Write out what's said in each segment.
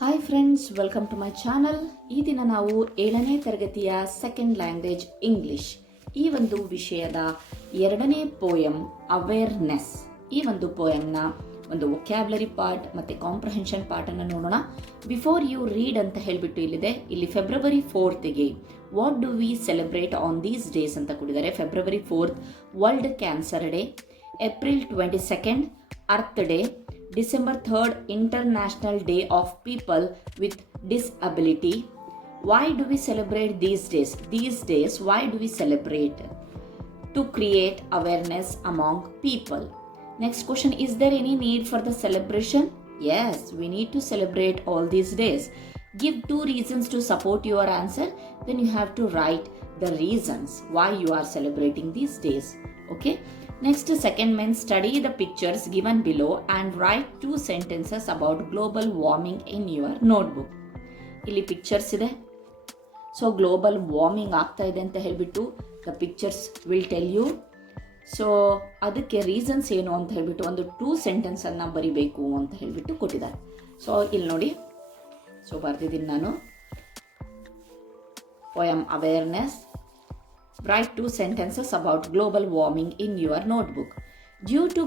Hi friends, welcome to my channel. ಈ ದಿನ ನಾವು 7ನೇ ತರಗತಿಯ ಸೆಕೆಂಡ್ ಲ್ಯಾಂಗ್ವೇಜ್ ಇಂಗ್ಲಿಷ್ ಈ ಒಂದು ವಿಷಯದ 2ನೇ ಪೋಯಮ್ ಅವೇರ್ನೆಸ್, ಈ ಒಂದು ಪೋಯಮ್ನ ಒಂದು ವೊಕ್ಯಾಬ್ಲರಿ ಪಾರ್ಟ್ ಮತ್ತು ಕಾಂಪ್ರಹೆನ್ಷನ್ ಪಾರ್ಟನ್ನು ನೋಡೋಣ. ಬಿಫೋರ್ ಯು ರೀಡ್ ಅಂತ ಹೇಳಿಬಿಟ್ಟು ಇಲ್ಲಿ ಫೆಬ್ರವರಿ 4ಗೆ what do we celebrate on these days ಅಂತ ಕೊಟ್ಟಿದ್ದಾರೆ. February 4 world cancer day, April 22 earth day, December 3rd International Day of People with Disability. Why do we celebrate these days? These days, why do we celebrate? To create awareness among people. Next question, is there any need for the celebration? Yes, we need to celebrate all these days. Give 2 reasons to support your answer. Then you have to write the reasons why you are celebrating these days. Okay. Next, second main, study the pictures given below and write 2 sentences about global warming in your notebook. ಇಲ್ಲಿ pictures ಇದೆ. So global warming ಆಗ್ತಾ ಇದೆ ಅಂತ ಹೇಳಿಬಿಟ್ಟು the pictures will tell you. So ಅದಕ್ಕೆ reasons ಏನು ಅಂತ ಹೇಳಿಬಿಟ್ಟು ಒಂದು 2 ಸೆಂಟೆನ್ಸನ್ನು ಬರಿಬೇಕು ಅಂತ ಹೇಳಿಬಿಟ್ಟು ಕೊಟ್ಟಿದ್ದಾರೆ. ಸೊ ಇಲ್ಲಿ ನೋಡಿ, ಸೊ ಬರ್ದಿದ್ದೀನಿ ನಾನು. Poem awareness. Write 2 sentences about global warming in your notebook. Due to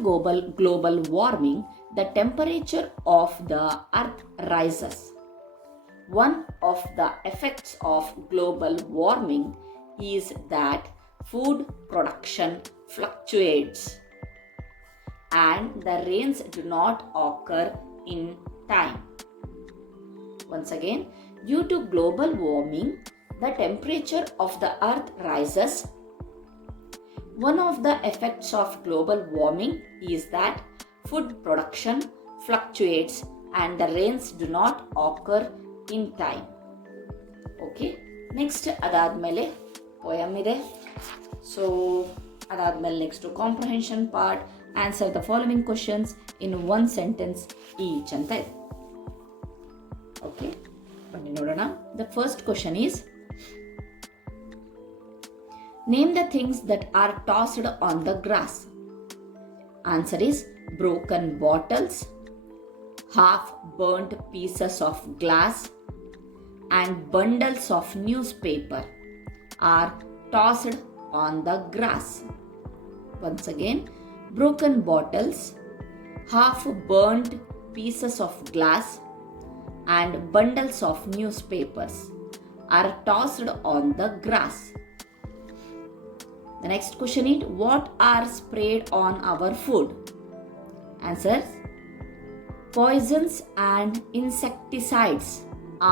global warming, the temperature of the earth rises. One of the effects of global warming is that food production fluctuates and the rains do not occur in time. Once again, due to global warming, the temperature of the earth rises. One of the effects of global warming is that food production fluctuates and the rains do not occur in time. Okay. Next, adadmele poem ide. So adadmele next to comprehension part, answer the following questions in 1 sentence each anta ide. Okay. ಬನ್ನಿ ನೋಡೋಣ. The first question is, name the things that are tossed on the grass. Answer is broken bottles, half burnt pieces of glass, and bundles of newspaper are tossed on the grass. Once again, broken bottles, half burnt pieces of glass, and bundles of newspapers are tossed on the grass. The next question is, what are sprayed on our food? Answers, poisons and insecticides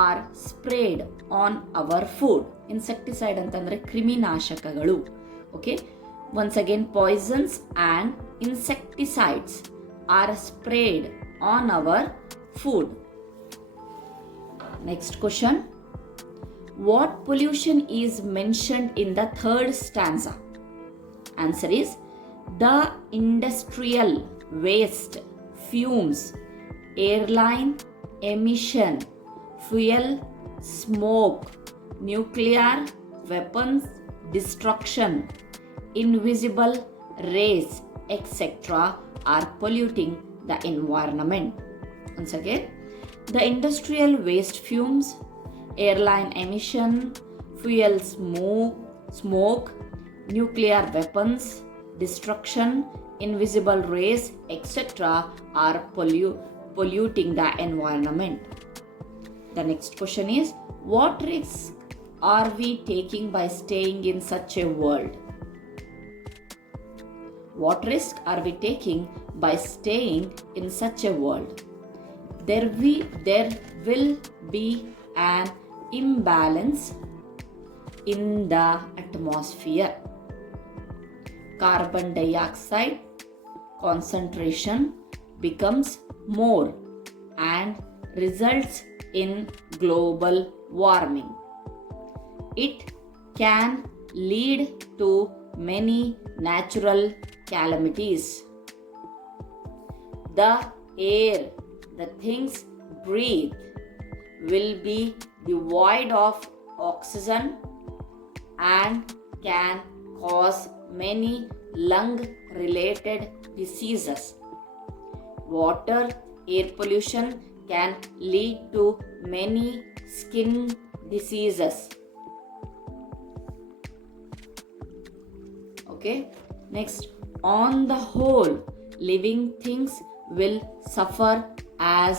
are sprayed on our food. Insecticide ಅಂತಂದ್ರೆ ಕ್ರಿಮಿನಾಶಕಗಳು. Okay. Once again, poisons and insecticides are sprayed on our food. Next question, what pollution is mentioned in the 3rd stanza? Answer is the industrial waste, fumes, airline emission, fuel, smoke, nuclear weapons destruction, invisible rays, etc. are polluting the environment. Once again, the industrial waste, fumes, airline emission, fuel, smoke, nuclear weapons, destruction, invisible rays, etc. are polluting the environment. The next question is, what risks are we taking by staying in such a world? What risk are we taking by staying in such a world? There will be an imbalance in the atmosphere. Carbon dioxide concentration becomes more and results in global warming. It can lead to many natural calamities. The air the things breathe will be devoid of oxygen and can cause many lung-related diseases. Water air pollution can lead to many skin diseases. Okay, next, on the whole, living things will suffer as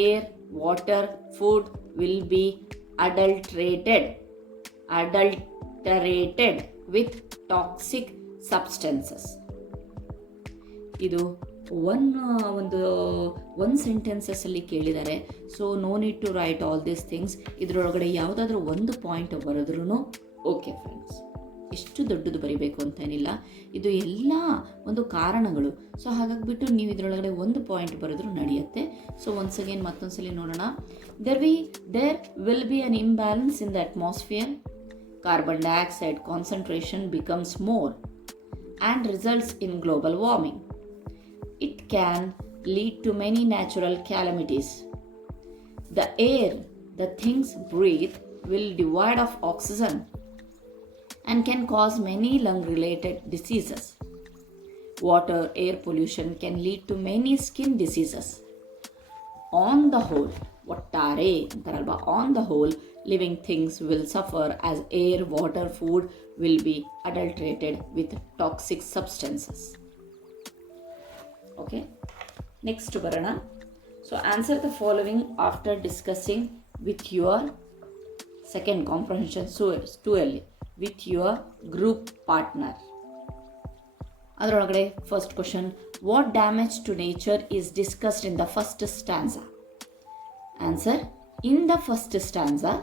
air, water, food will be adulterated with toxic substances. ಇದು ಒಂದು ಸೆಂಟೆನ್ಸಸ್ಸಲ್ಲಿ ಕೇಳಿದ್ದಾರೆ. So no need to write all these things. ಇದರೊಳಗಡೆ ಯಾವುದಾದ್ರೂ ಒಂದು point ಬರೆದ್ರೂ okay friends. ಎಷ್ಟು ದೊಡ್ಡದು ಬರಿಬೇಕು ಅಂತೇನಿಲ್ಲ, ಇದು ಎಲ್ಲ ಒಂದು ಕಾರಣಗಳು. ಸೊ ಹಾಗಾಗಿಬಿಟ್ಟು ನೀವು ಇದರೊಳಗಡೆ ಒಂದು ಪಾಯಿಂಟ್ ಬರೆದ್ರೂ ನಡೆಯುತ್ತೆ. ಸೊ ಒನ್ಸ್ ಅಗೇನ್ ಮತ್ತೊಂದ್ಸಲಿ ನೋಡೋಣ. There will be an imbalance in the atmosphere. Carbon dioxide concentration becomes more and results in global warming. It can lead to many natural calamities. The air the things breathe will devoid of oxygen and can cause many lung-related diseases. Water, air pollution can lead to many skin diseases. On the whole, on the whole, living things will suffer as air, water, food will be adulterated with toxic substances. Okay, next ಬರೋಣ. So answer the following after discussing with your second comprehension dually with your group partner. ಅದರೊಳಗಡೆ first question, what damage to nature is discussed in the first stanza? Answer, in the first stanza,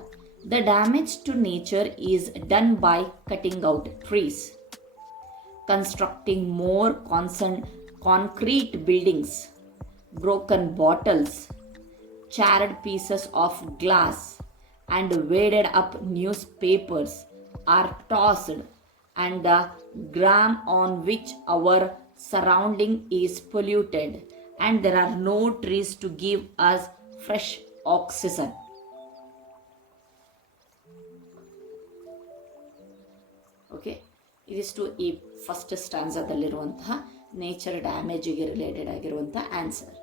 the damage to nature is done by cutting out trees, constructing more concrete buildings, broken bottles, charred pieces of glass, and weighted up newspapers are tossed, and the ground on which our surrounding is polluted, and there are no trees to give us fresh oxygen. Okay, ಇದಿಷ್ಟು ಈ first ಸ್ಟಾನ್ಸಾದಲ್ಲಿರುವಂತಹ nature ಡ್ಯಾಮೇಜಿಗೆ related ಆಗಿರುವಂಥ answer.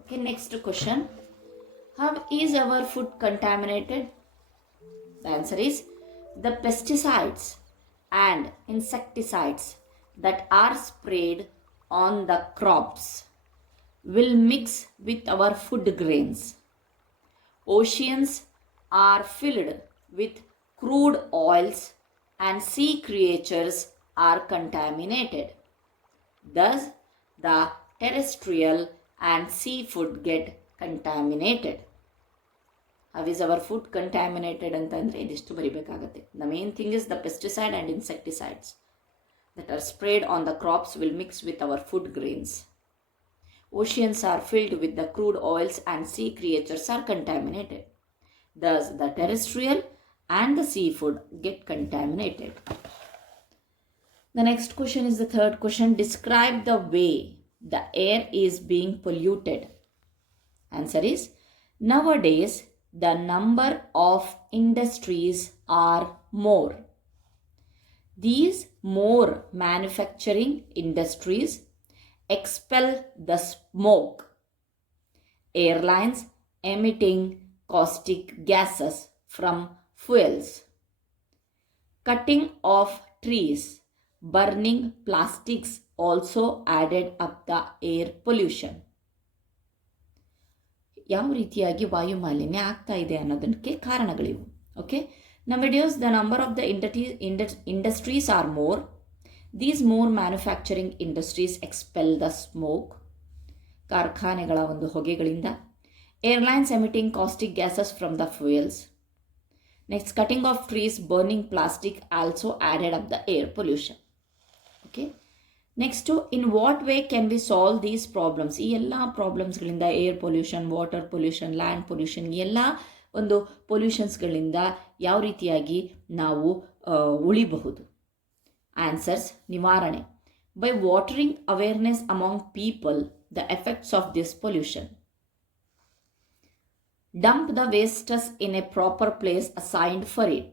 Okay, next question, how is our food contaminated? The answer is, the pesticides and insecticides that are sprayed on the crops will mix with our food grains. Oceans are filled with crude oils and sea creatures are contaminated. Thus, the terrestrial and seafood get contaminated. How is our food contaminated ಅಂತಂದರೆ ಇದಿಷ್ಟು ಬರಿಬೇಕಾಗುತ್ತೆ. The main thing is the pesticide and insecticides that are sprayed on the crops will mix with our food grains. Oceans are filled with the crude oils and sea creatures are contaminated. Thus, the terrestrial and the seafood get contaminated. The next question is the third question. Describe the way the air is being polluted. Answer is, nowadays the number of industries are more. These more manufacturing industries expel the smoke. Airlines emitting caustic gases from fuels. Cutting of trees, burning plastics also added up the air pollution. ಯಾವ ರೀತಿಯಾಗಿ ವಾಯು ಮಾಲಿನ್ಯ ಆಗ್ತಾ ಇದೆ ಅನ್ನೋದಕ್ಕೆ ಕಾರಣಗಳಿವು. Okay, nowadays the number of the industries are more. These more manufacturing industries expel the smoke. ಕಾರ್ಖಾನೆಗಳ ಒಂದು ಹೊಗೆಗಳಿಂದ. Airlines emitting caustic gases from the fuels. Next, cutting of trees, burning plastic also added up the air pollution. Okay. Next, in what way can we solve these problems? ಈ ಎಲ್ಲ ಪ್ರಾಬ್ಲಮ್ಸ್ಗಳಿಂದ, air pollution, water pollution, land pollution, ಎಲ್ಲ ಒಂದು ಪೊಲ್ಯೂಷನ್ಸ್ಗಳಿಂದ ಯಾವ ರೀತಿಯಾಗಿ ನಾವು ಉಳಿಬಹುದು? ಆನ್ಸರ್ಸ್, ನಿವಾರಣೆ. By watering awareness among people the effects of this pollution. Dump the wastes in a proper place assigned for it.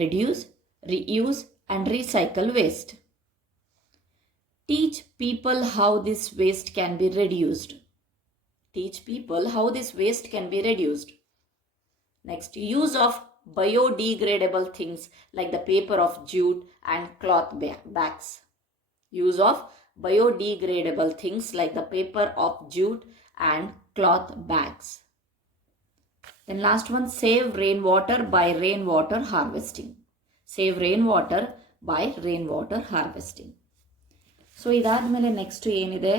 Reduce, reuse and recycle waste. Teach people how this waste can be reduced. teach people how this waste can be reduced. Next, use of biodegradable things like the paper of jute and cloth bags. Use of biodegradable things like the paper of jute and cloth bags. Then last one, save rainwater by rainwater harvesting. Save rainwater by rainwater harvesting. So ಇದಾದಮೇಲೆ next ಏನಿದೆ,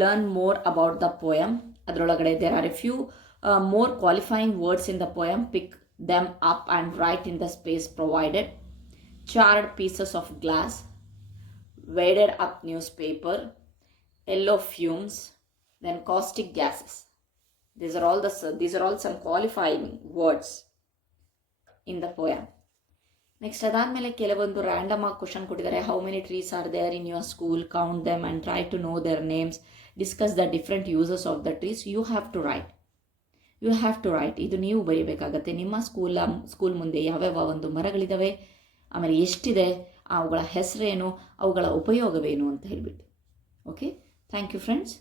learn more about the poem. ಅದರೊಳಗಡೆ there are a few more qualifying words in the poem. Pick them up and write in the space provided. Charred pieces of glass, waded up newspaper, yellow fumes, then caustic gases. These are all some qualifying words in the poem. Next ಅದಾದಮೇಲೆ ಕೆಲವೊಂದು random ಆಗಿ question ಕೊಟ್ಟಿದ್ದಾರೆ. How many trees are there in your school, count them and try to know their names, discuss the different uses of the trees. You have to write. ಇದು ನೀವು ಬರೀಬೇಕಾಗತ್ತೆ. ನಿಮ್ಮ school ಮುಂದೆ ಯಾವ್ಯಾವ ಒಂದು ಮರಗಳಿದ್ದಾವೆ, ಆಮೇಲೆ ಎಷ್ಟಿದೆ, ಅವುಗಳ ಹೆಸರೇನು, ಅವುಗಳ ಉಪಯೋಗವೇನು ಅಂತ ಹೇಳಿಬಿಟ್ಟು. Okay, thank you friends.